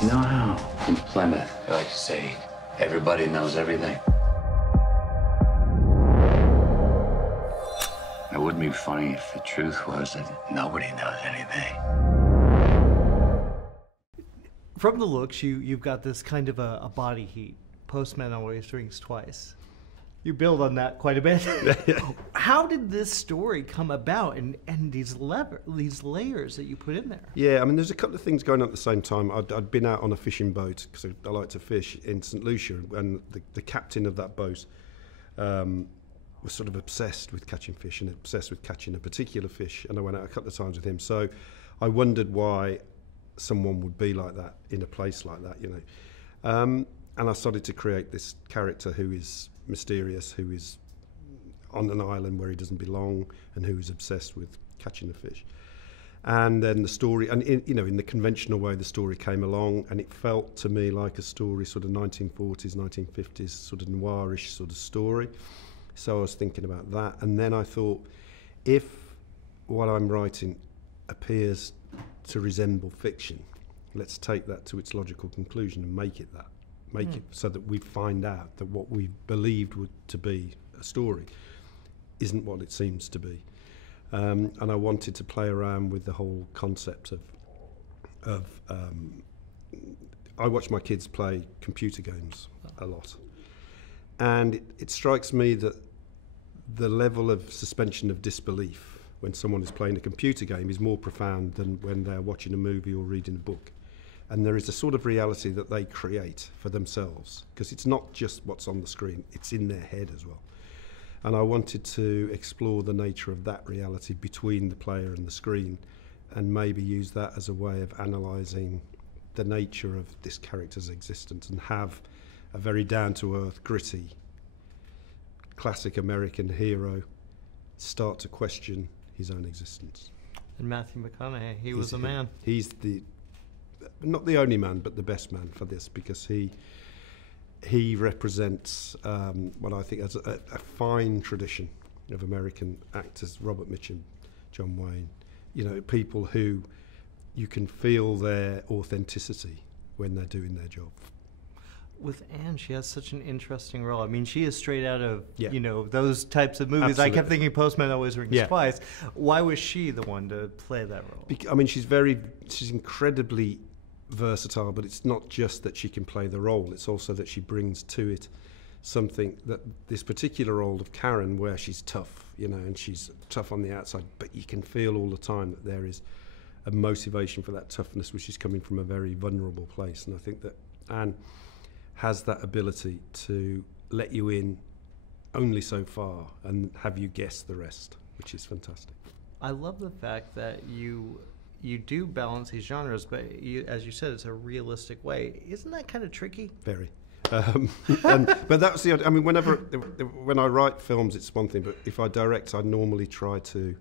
You know how in Plymouth, I like to say, everybody knows everything? It wouldn't be funny if the truth was that nobody knows anything. From the looks, you've got this kind of a body heat. Postman always rings twice. You build on that quite a bit. How did this story come about, and these layers that you put in there? Yeah, I mean, there's a couple of things going on at the same time. I'd been out on a fishing boat, because I like to fish, in St. Lucia, and the captain of that boat was sort of obsessed with catching fish and obsessed with catching a particular fish, and I went out a couple of times with him. So I wondered why someone would be like that in a place like that, you know. And I started to create this character who is mysterious, who is on an island where he doesn't belong, and who is obsessed with catching a fish. And then the story, and in the conventional way, the story came along, and it felt to me like a story, sort of 1940s, 1950s, sort of noirish sort of story. So I was thinking about that, and then I thought, if what I'm writing appears to resemble fiction, let's take that to its logical conclusion and make it that. Make it so that we find out that what we believed to be a story isn't what it seems to be. And I wanted to play around with the whole concept of I watch my kids play computer games a lot. And it strikes me that the level of suspension of disbelief when someone is playing a computer game is more profound than when they're watching a movie or reading a book. And there is a sort of reality that they create for themselves, because it's not just what's on the screen, it's in their head as well. And I wanted to explore the nature of that reality between the player and the screen, and maybe use that as a way of analysing the nature of this character's existence, and have a very down-to-earth, gritty, classic American hero start to question his own existence. And Matthew McConaughey, he was a man. He's not the only man, but the best man for this, because he represents what I think is a fine tradition of American actors, Robert Mitchum, John Wayne, people who you can feel their authenticity when they're doing their job. With Anne, she has such an interesting role. I mean, she is straight out of, Yeah. Those types of movies. Absolutely. I kept thinking Postman Always Rings Yeah. Twice. Why was she the one to play that role? I mean, she's incredibly versatile, but it's not just that she can play the role, it's also that she brings to it something that this particular role of Karen, where she's tough, and she's tough on the outside, but you can feel all the time that there is a motivation for that toughness, which is coming from a very vulnerable place. And I think that Anne has that ability to let you in only so far and have you guess the rest, which is fantastic. I love the fact that you do balance these genres, but as you said, it's a realistic way. Isn't that kind of tricky? Very. But that's I mean, when I write films, it's one thing, but if I direct, I normally try to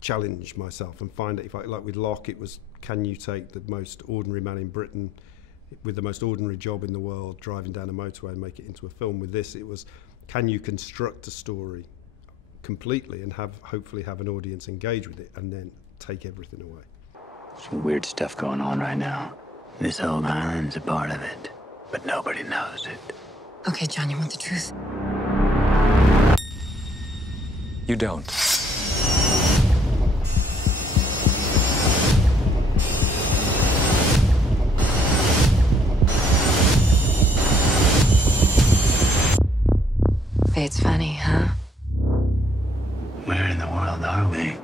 challenge myself and find out, like with Locke, it was, can you take the most ordinary man in Britain with the most ordinary job in the world driving down a motorway and make it into a film? With this, it was, can you construct a story completely and hopefully have an audience engage with it, and then take everything away? Some weird stuff going on right now. This whole island's a part of it, but nobody knows it. Okay, John, you want the truth? You don't. Fate's funny, huh? Where in the world are we?